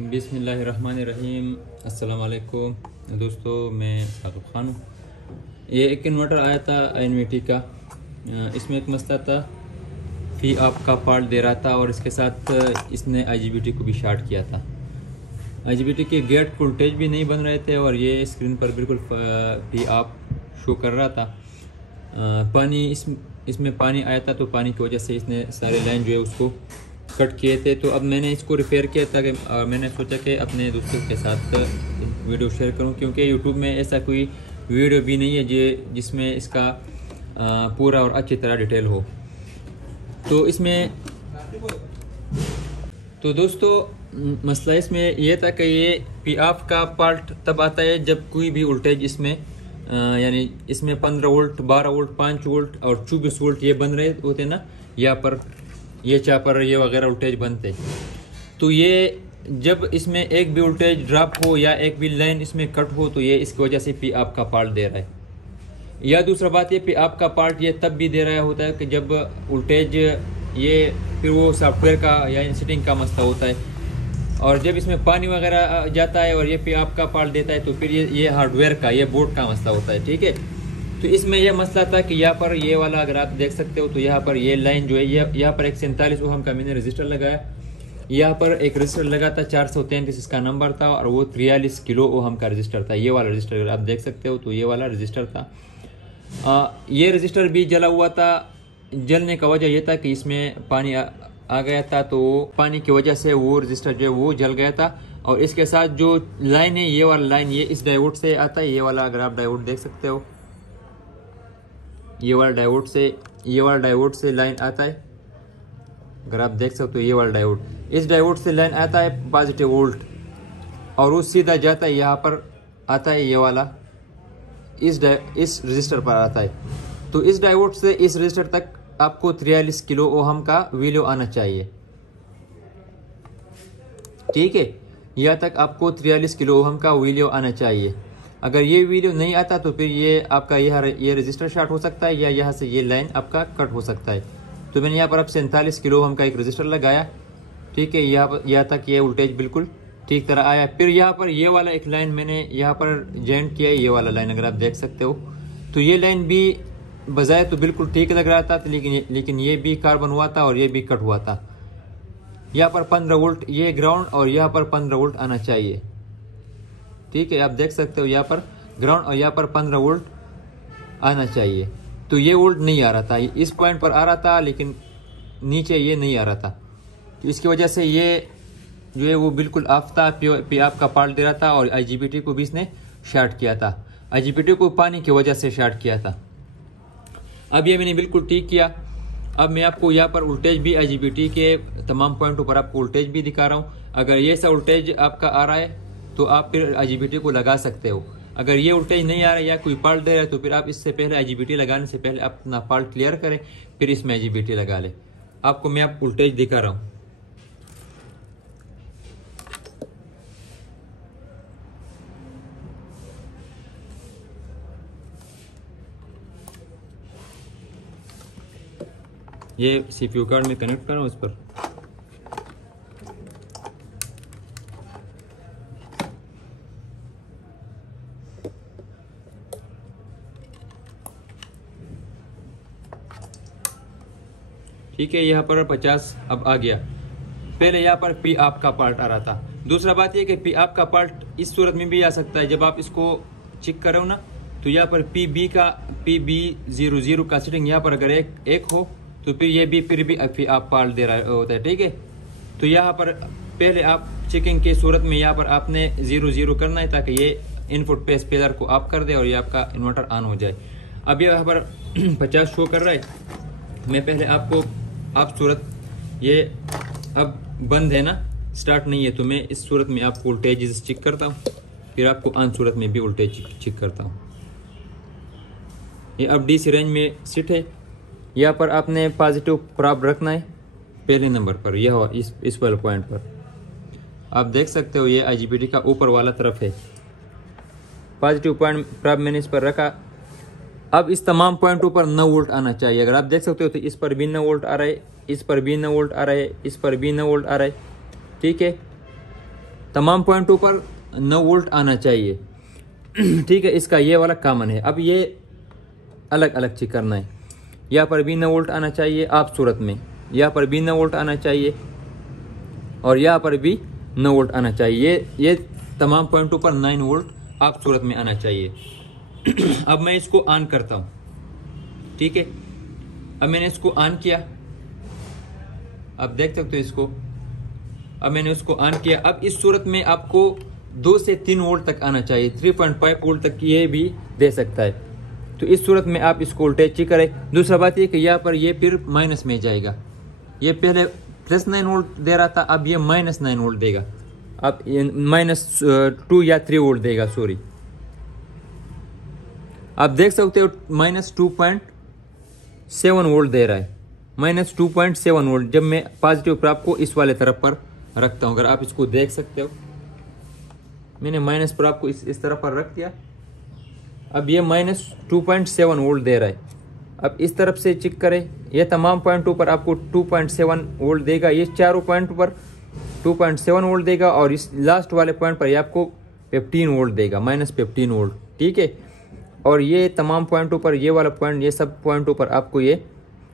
बिस्मिल्लाहिर्रहमानिर्रहीम। अस्सलाम वालेकुम दोस्तों, मैं साकिब ख़ान हूँ। ये एक इन्वर्टर आया था एनवीटी का। इसमें एक मसला था, फी आपका पार्ट दे रहा था और इसके साथ इसने आईजीबीटी को भी शार्ट किया था। आईजीबीटी के गेट वोल्टेज भी नहीं बन रहे थे और ये स्क्रीन पर बिल्कुल फी आप शो कर रहा था। पानी इसमें पानी आया था, तो पानी की वजह से इसने सारे लाइन जो है उसको कट किए थे। तो अब मैंने इसको रिपेयर किया था कि मैंने सोचा कि अपने दोस्तों के साथ वीडियो शेयर करूं, क्योंकि यूट्यूब में ऐसा कोई वीडियो भी नहीं है जिसमें इसका पूरा और अच्छी तरह डिटेल हो। तो इसमें तो दोस्तों मसला इसमें यह था कि ये पी ऑफ का पार्ट तब आता है जब कोई भी वोल्टेज इसमें यानी इसमें 15 वोल्ट, 12 वोल्ट, 5 वोल्ट और 24 वोल्ट ये बन रहे होते ना, यहाँ पर ये चापर ये वगैरह वोल्टेज बनते। तो ये जब इसमें एक भी वोल्टेज ड्रॉप हो या एक भी लाइन इसमें कट हो, तो ये इसकी वजह से पी ऑफ का पार्ट दे रहा है। या दूसरा बात ये, पी ऑफ का पार्ट ये तब भी दे रहा होता है कि जब वोल्टेज ये फिर वो सॉफ्टवेयर का या सेटिंग का मसला होता है, और जब इसमें पानी वगैरह जाता है और ये पी ऑफ का पार्ट देता है, तो फिर ये हार्डवेयर का, ये बोर्ड का मसला होता है। ठीक है, तो इसमें यह मसला था कि यहाँ पर ये वाला अगर आप देख सकते हो, तो यहाँ पर ये लाइन जो है, यहाँ पर एक 47 ओहम का मैंने रजिस्टर लगाया। यहाँ पर एक रजिस्टर लगा था 433 इसका नंबर था, और वो 43 किलो ओहम का रजिस्टर था। ये वाला रजिस्टर अगर आप देख सकते हो, तो ये वाला रजिस्टर था। ये रजिस्टर भी जला हुआ था। जलने का वजह यह था कि इसमें पानी आ गया था, तो पानी की वजह से वो रजिस्टर जो है वो जल गया था। और इसके साथ जो लाइन है, ये वाला लाइन ये इस डायोड से आता है। ये वाला अगर आप डायोड देख सकते हो, ये वाला डायोड से लाइन आता है। अगर आप देख सकते हो, तो ये वाला डायोड, इस डायोड से लाइन आता है पॉजिटिव वोल्ट, और वो सीधा जाता है यहाँ पर आता है, ये वाला इस रजिस्टर पर आता है। तो इस डायोड से इस रजिस्टर तक आपको 43 किलो ओहम का वैल्यू आना चाहिए। ठीक है, यहाँ तक आपको 43 किलो ओहम का वैल्यू आना चाहिए। अगर ये वैल्यू नहीं आता, तो फिर ये आपका ये रजिस्टर शॉर्ट हो सकता है, या यहाँ से ये लाइन आपका कट हो सकता है। तो मैंने यहाँ पर अब 47 किलो ओहम का एक रजिस्टर लगाया। ठीक है, यहाँ तक ये वोल्टेज बिल्कुल ठीक तरह आया। फिर यहाँ पर ये वाला एक लाइन मैंने यहाँ पर जॉइंट किया है, ये वाला लाइन अगर आप देख सकते हो, तो ये लाइन भी बजाय तो बिल्कुल ठीक लग रहा था, लेकिन ये भी कार्बन हुआ था और ये भी कट हुआ था। यहाँ पर 15 वोल्ट ये ग्राउंड, और यहाँ पर 15 वोल्ट आना चाहिए। ठीक है, आप देख सकते हो यहाँ पर ग्राउंड और यहाँ पर 15 वोल्ट आना चाहिए। तो ये वोल्ट नहीं आ रहा था, इस पॉइंट पर आ रहा था, लेकिन नीचे ये नहीं आ रहा था। तो इसकी वजह से ये जो है वो बिल्कुल ऑफ था, पी ऑफ का पार्ट दे रहा था, और आईजीबीटी को भी इसने शॉर्ट किया था। आईजीबीटी को पानी की वजह से शॉर्ट किया था। अब ये मैंने बिल्कुल ठीक किया। अब मैं आपको यहाँ पर वोल्टेज भी आईजीबीटी के तमाम पॉइंटों पर आपको वोल्टेज भी दिखा रहा हूँ। अगर ये सा वोल्टेज आपका आ रहा है, तो आप फिर आईजीबीटी को लगा सकते हो। अगर ये वोल्टेज नहीं आ रहा है या कोई पार्ट दे रहा है, तो फिर आप इससे पहले आईजीबीटी लगाने से पहले अपना पार्ट क्लियर करें, फिर इसमें आईजीबीटी लगा ले। आपको मैं आप वोल्टेज दिखा रहा हूँ। ये सीपीयू कार्ड में कनेक्ट कर रहा हूँ इस पर। ठीक है, यहाँ पर 50 अब आ गया। पहले यहाँ पर पी ऑफ का पार्ट आ रहा था। दूसरा बात यह कि पी ऑफ का पार्ट इस सूरत में भी आ सकता है। जब आप इसको चेक करो ना, तो यहाँ पर PB00 का सेटिंग यहाँ पर अगर एक हो, तो फिर ये भी पी ऑफ पार्ट दे रहा होता है। ठीक है, तो यहाँ पर पहले आप चेकिंग के सूरत में यहाँ पर आपने 00 करना है, ताकि ये इनपुट पे स्पेलर को ऑफ कर दे और ये आपका इन्वर्टर ऑन हो जाए। अब यहाँ पर 50 शो कर रहा है। मैं पहले आपको आप सूरत ये अब बंद है ना, स्टार्ट नहीं है, तो मैं इस सूरत में आपको वोल्टेज चेक करता हूँ, फिर आपको ऑन सूरत में भी वोल्टेज चेक करता हूँ। ये अब डीसी रेंज में सेट है। यहाँ पर आपने पॉजिटिव प्रॉब रखना है पहले नंबर पर, यह इस वाले पॉइंट पर आप देख सकते हो। ये आईजीबीटी का ऊपर वाला तरफ है, पॉजिटिव पॉइंट प्रॉब मैंने इस पर रखा। अब इस तमाम पॉइंटों पर 9 वोल्ट आना चाहिए। अगर आप देख सकते हो, तो इस पर भी 9 वोल्ट आ रहा है, इस पर भी 9 वोल्ट आ रहा है, इस पर भी 9 वोल्ट आ रहा है। ठीक है, तमाम पॉइंटों पर 9 वोल्ट आना चाहिए। ठीक है, इसका ये वाला कॉमन है। अब ये अलग अलग चेक करना है। यहाँ पर भी 9 वोल्ट आना चाहिए आप सूरत में, यहाँ पर भी 9 वोल्ट आना चाहिए और यहाँ पर भी 9 वोल्ट आना चाहिए। ये तमाम पॉइंटों पर 9 वोल्ट आप सूरत में आना चाहिए। अब मैं इसको ऑन करता हूँ। ठीक है, अब मैंने इसको ऑन किया, आप देख सकते हो इसको। अब मैंने उसको ऑन किया। अब इस सूरत में आपको 2 से 3 वोल्ट तक आना चाहिए, 3.5 वोल्ट तक ये भी दे सकता है। तो इस सूरत में आप इसको वोल्टेज चेक करें। दूसरा बात ये कि यहाँ पर ये फिर माइनस में जाएगा। ये पहले +9 वोल्ट दे रहा था, अब ये -9 वोल्ट देगा। अब -2 या 3 वोल्ट देगा, सॉरी। आप देख सकते हो -2.7 वोल्ट दे रहा है, -2.7 वोल्ट। जब मैं पॉजिटिव प्राइप को इस वाले तरफ पर रखता हूँ, अगर आप इसको देख सकते हो, मैंने माइनस प्राइप को इस तरफ पर रख दिया। अब ये -2.7 वोल्ट दे रहा है। अब इस तरफ से चेक करें, ये तमाम पॉइंटों पर आपको 2.7 वोल्ट देगा। ये चारों पॉइंट पर 2.7 वोल्ट देगा और इस लास्ट वाले पॉइंट पर ये आपको 15 वोल्ट देगा, -15 वोल्ट। ठीक है, और ये तमाम पॉइंटों पर, ये वाला पॉइंट, ये सब पॉइंटों पर आपको ये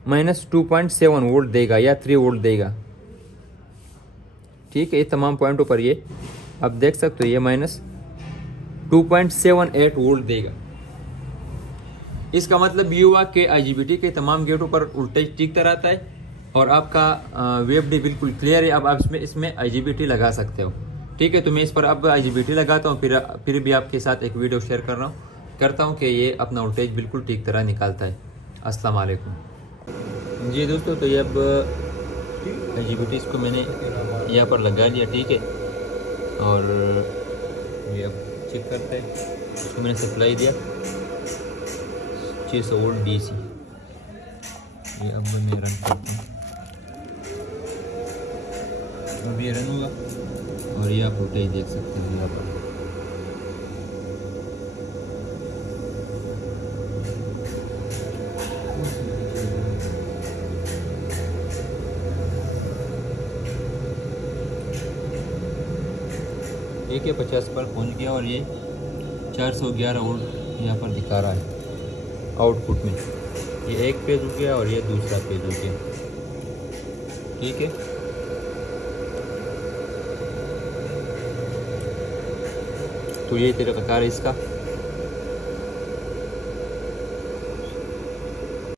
-2.7 वोल्ट देगा या 3 वोल्ट देगा। ठीक है, ये तमाम पॉइंटों पर ये आप देख सकते हो, ये -2.78 वोल्ट देगा। इसका मतलब ये हुआ कि IGBT के तमाम गेटों पर वोल्टेज टिकता रहता है और आपका VFD बिल्कुल क्लियर है। अब आप इसमें IGBT लगा सकते हो। ठीक है, तो मैं इस पर अब IGBT लगाता हूँ, फिर भी आपके साथ एक वीडियो शेयर करता हूँ कि ये अपना वोल्टेज बिल्कुल ठीक तरह निकालता है। अस्सलाम वालेकुम। जी दोस्तों, तो ये अब IGBT इसको मैंने यहाँ पर लगा दिया। ठीक है, और ये अब चेक करते हैं। इसको मैंने सप्लाई दिया 600 वोल्ट DC। ये अब मैं रन करता हूँ, अब ये रन होगा और ये आप वोल्टेज देख सकते हैं यहाँ पर। ठीक है, 50 पर पहुँच गया और ये 411 वोल्ट यहाँ पर दिखा रहा है आउटपुट में। ये एक पेज हो गया और ये दूसरा पेज हो गया। ठीक है, तो ये तरीक़ाकार है इसका।